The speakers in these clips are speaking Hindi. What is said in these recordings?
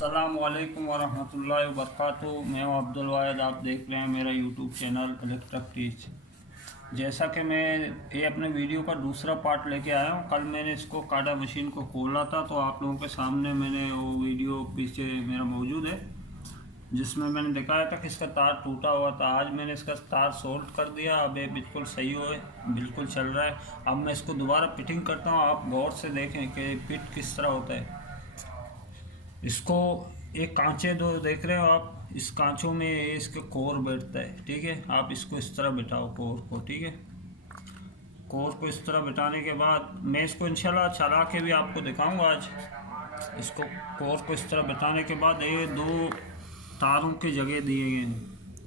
अस्सलामुअलैकुम वरहमतुल्लाहि वबरकातुहू। मैं हूं अब्दुल वाहिद। आप देख रहे हैं मेरा यूट्यूब चैनल इलेक्ट्रिक टीच। जैसा कि मैं ये अपने वीडियो का दूसरा पार्ट लेके आया हूं। कल मैंने इसको काटा मशीन को खोला था, तो आप लोगों के सामने मैंने वो वीडियो पीछे मेरा मौजूद है, जिसमें मैंने दिखाया था कि इसका तार टूटा हुआ था। आज मैंने इसका तार सोल्ड कर दिया। अब ये बिल्कुल सही हो है, बिल्कुल चल रहा है। अब मैं इसको दोबारा फिटिंग करता हूँ। आप गौर से देखें कि फिट किस तरह होता है। इसको एक कांचे दो देख रहे हो आप, इस कांचों में इसके कोर बैठता है। ठीक है, आप इसको इस तरह बिठाओ कोर को। ठीक है, कोर को इस तरह बिठाने के बाद मैं इसको इंशाल्लाह चला के भी आपको दिखाऊंगा आज। इसको कोर को इस तरह बिठाने के बाद ये दो तारों के जगह दिए गए हैं,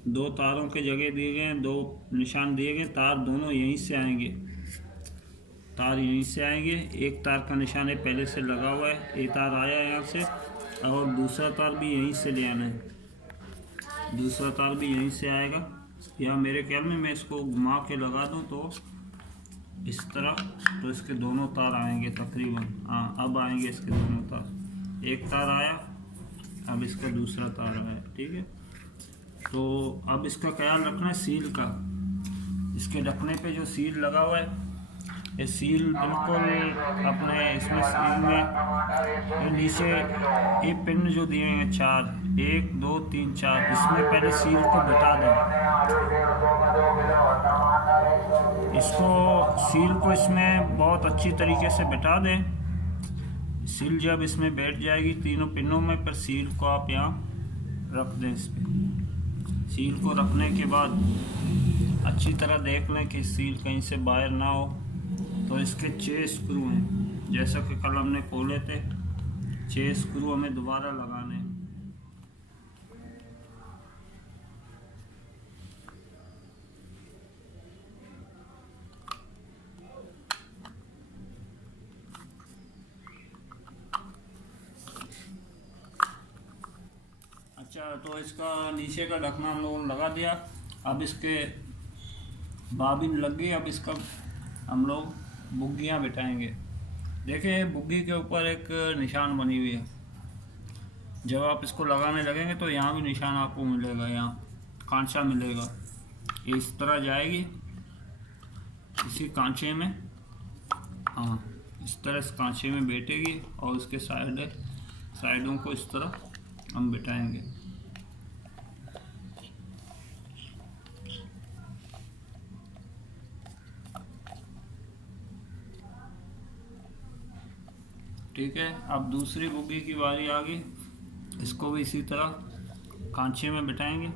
दो तारों के जगह दिए गए हैं, दो निशान दिए गए। तार दोनों यहीं से आएंगे, तार यहीं से आएंगे। एक तार का निशान है पहले से लगा हुआ है, एक तार आया यहाँ से, और दूसरा तार भी यहीं से ले आना है। दूसरा तार भी यहीं से आएगा, या मेरे ख्याल में मैं इसको घुमा के लगा दूं तो इस तरह, तो इसके दोनों तार आएंगे तकरीबन। हाँ, अब आएंगे इसके दोनों तार। एक तार आया, अब इसका दूसरा तार आया। ठीक है, तो अब इसका ख्याल रखना है सील का। इसके ढकने पे जो सील लगा हुआ है, ये सील बिल्कुल अपने इसमें सील में नीचे ये पिन जो दिए हैं चार, 1 2 3 4, इसमें पहले सील को बिठा दें। इसको सील को इसमें बहुत अच्छी तरीके से बिठा दें। सील जब इसमें बैठ जाएगी तीनों पिनों में, फिर सील को आप यहाँ रख दें। इस पर सील को रखने के बाद अच्छी तरह देख लें कि सील कहीं से बाहर ना हो। तो इसके 6 स्क्रू हैं, जैसा कि कल हमने खोले थे। 6 स्क्रू हमें दोबारा लगाने हैं। अच्छा, तो इसका नीचे का ढकना हम लोगों ने लगा दिया। अब इसके बाबिन लग गई। अब इसका हम लोग बुग्गियाँ बिठाएंगे। देखिए, बुग्गी के ऊपर एक निशान बनी हुई है। जब आप इसको लगाने लगेंगे तो यहाँ भी निशान आपको मिलेगा, यहाँ कांचा मिलेगा। ये इस तरह जाएगी इसी कांचे में। हाँ, इस तरह इस कांचे में बैठेगी और उसके साइडों को इस तरह हम बिठाएंगे। ठीक है, अब दूसरी बुग्गी की बारी आ गई। इसको भी इसी तरह कांचे में बिठाएंगे।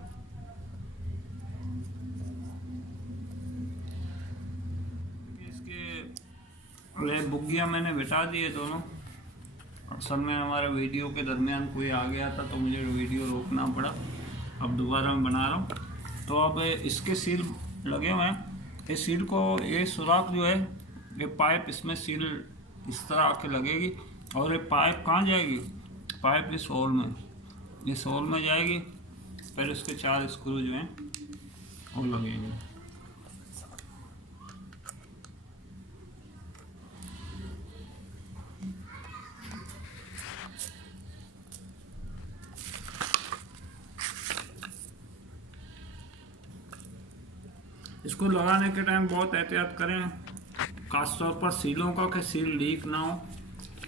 इसके बुग्गियाँ मैंने बिठा दी है दोनों। असल में हमारे वीडियो के दरमियान कोई आ गया था, तो मुझे वीडियो रोकना पड़ा। अब दोबारा मैं बना रहा हूँ। तो अब इसके सील लगे हुए हैं। इस सील को, ये सुराख जो है, ये पाइप इसमें सील इस तरह आके लगेगी। और ये पाइप कहाँ जाएगी? पाइप इस होल में, इस होल में जाएगी। फिर इसके 4 स्क्रू जो हैं वो लगेंगे। इसको लगाने के टाइम बहुत एहतियात करें, खासतौर पर सीलों का, कि सील लीक ना हो,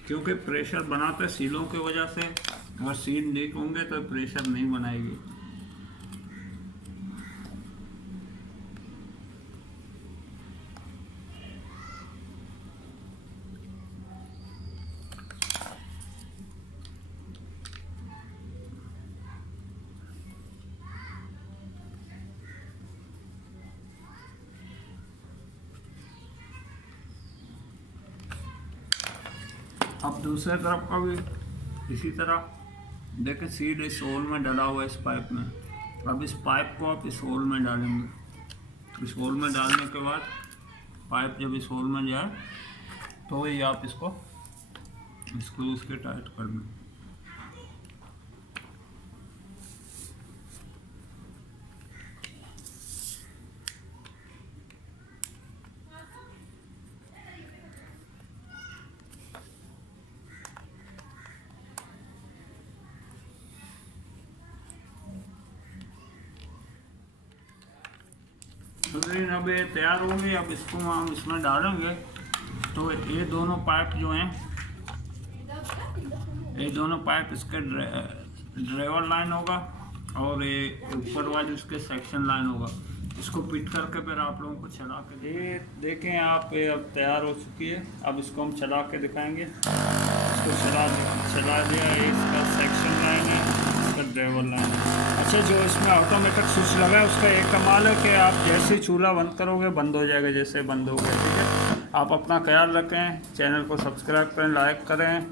क्योंकि प्रेशर बनाते सीलों की वजह से। अगर सील लीक होंगे तो प्रेशर नहीं बनाएगी। अब दूसरे तरफ का भी इसी तरह देखें, सील इस होल में डला हुआ है इस पाइप में। अब इस पाइप को आप इस होल में डालेंगे। इस होल में डालने के बाद पाइप जब इस होल में जाए तो ही आप इसको स्क्रूज के टाइट कर दें। फिर अब ये तैयार हो गई। अब इसको हम इसमें डालेंगे। तो ये दोनों पाइप जो हैं, ये दोनों पाइप इसके ड्राइवर लाइन होगा और ये ऊपर वाली उसके सेक्शन लाइन होगा। इसको फिट करके फिर आप लोगों को चला के ये देखें आप, ये अब तैयार हो चुकी है। अब इसको हम चला के दिखाएंगे। इसको चला दिया। ये इसका सेक्शन लाइन है, इसका ड्राइवर लाइन है। अच्छा, जो इसमें ऑटोमेटिक स्विच लगा है उसका एक कमाल है कि आप जैसे ही चूल्हा बंद करोगे बंद हो जाएगा, जैसे बंद हो गया। ठीक है, आप अपना ख्याल रखें, चैनल को सब्सक्राइब करें, लाइक करें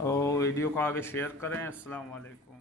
और वीडियो को आगे शेयर करें। अस्सलाम वालेकुम।